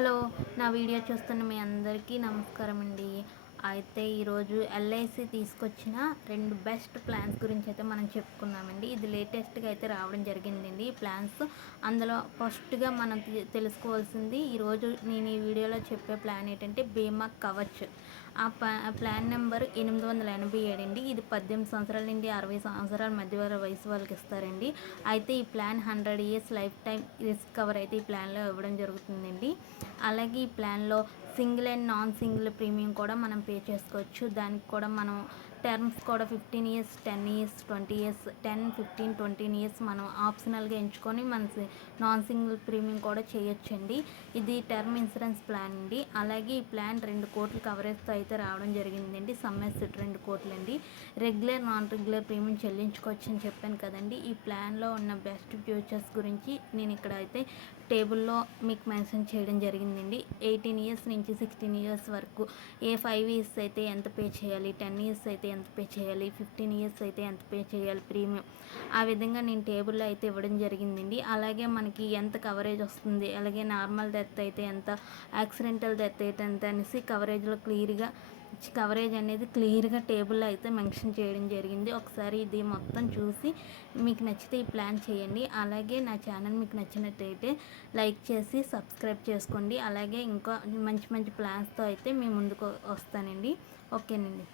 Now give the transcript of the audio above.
Hello, నా video చూస్తున్న మీ అందరికీ నమస్కారం అండి. అయితే ఈరోజు ఎల్ఐసి తీసుకొచ్చిన 2 బెస్ట్ ప్లాన్స్ గురించి అయితే మనం చెప్పుకుందామండి. ఇది లేటెస్ట్గా అయితే రావడం జరిగిందండి ఈ ప్లాన్స్. అందులో ఫస్ట్గా మనం తెలుసుకోవాల్సింది, ఈరోజు నేను ఈ వీడియోలో చెప్పే ప్లాన్ ఏంటంటే బీమా కవచ్. ఆ ప్లాన్ నెంబర్ 887 అండి. ఇది 18 సంవత్సరాల నుండి 60 సంవత్సరాల మధ్య వయసు వాళ్ళకి ఇస్తారండి. అయితే ఈ plan 100 years life time risk cover అయితే ఈ ప్లాన్లో ఇవ్వడం జరుగుతుందండి. అలాగే ఈ ప్లాన్లో single and non single premium కూడా మనం పే చేసుకోవచ్చు. దానికి కూడా మనం టర్మ్స్ కూడా 15 ఇయర్స్, 10 ఇయర్స్, 20 ఇయర్స్, 10, 15, 20 ఇయర్స్ మనం ఆప్షనల్గా ఎంచుకొని మన నాన్ సింగిల్ ప్రీమియం కూడా చేయొచ్చండి. ఇది టర్మ్ ఇన్సూరెన్స్ ప్లాన్ అండి. అలాగే ఈ ప్లాన్ 2 కోట్ల కవరేజ్తో అయితే రావడం జరిగిందండి. సమ్మెస్డ్ 2 కోట్లు అండి. రెగ్యులర్, నాన్ రెగ్యులర్ ప్రీమియం చెల్లించుకోవచ్చు అని చెప్పాను కదండి. ఈ ప్లాన్లో ఉన్న బెస్ట్ ఫ్యూచర్స్ గురించి నేను ఇక్కడ అయితే టేబుల్లో మీకు మెన్షన్ చేయడం జరిగిందండి. 18 ఇయర్స్ నుంచి 16 ఇయర్స్ వరకు 5 ఇయర్స్ అయితే ఎంత పే చేయాలి, 10 ఇయర్స్ అయితే ఎంత పే చేయాలి, 15 ఇయర్స్ అయితే ఎంత పే చేయాలి ప్రీమియం, ఆ విధంగా నేను టేబుల్లో అయితే ఇవ్వడం జరిగిందండి. అలాగే మనకి ఎంత కవరేజ్ వస్తుంది, అలాగే నార్మల్ డెత్ అయితే ఎంత, యాక్సిడెంటల్ డెత్ అయితే ఎంత అనేసి కవరేజ్ అనేది క్లియర్గా టేబుల్లో అయితే మెన్షన్ చేయడం జరిగింది. ఒకసారి ఇది మొత్తం చూసి మీకు నచ్చితే ఈ ప్లాన్ చేయండి. అలాగే నా ఛానల్ మీకు నచ్చినట్టయితే లైక్ చేసి సబ్స్క్రైబ్ చేసుకోండి. అలాగే ఇంకా మంచి మంచి ప్లాన్స్తో అయితే మీ ముందుకు వస్తానండి. ఓకేనండి.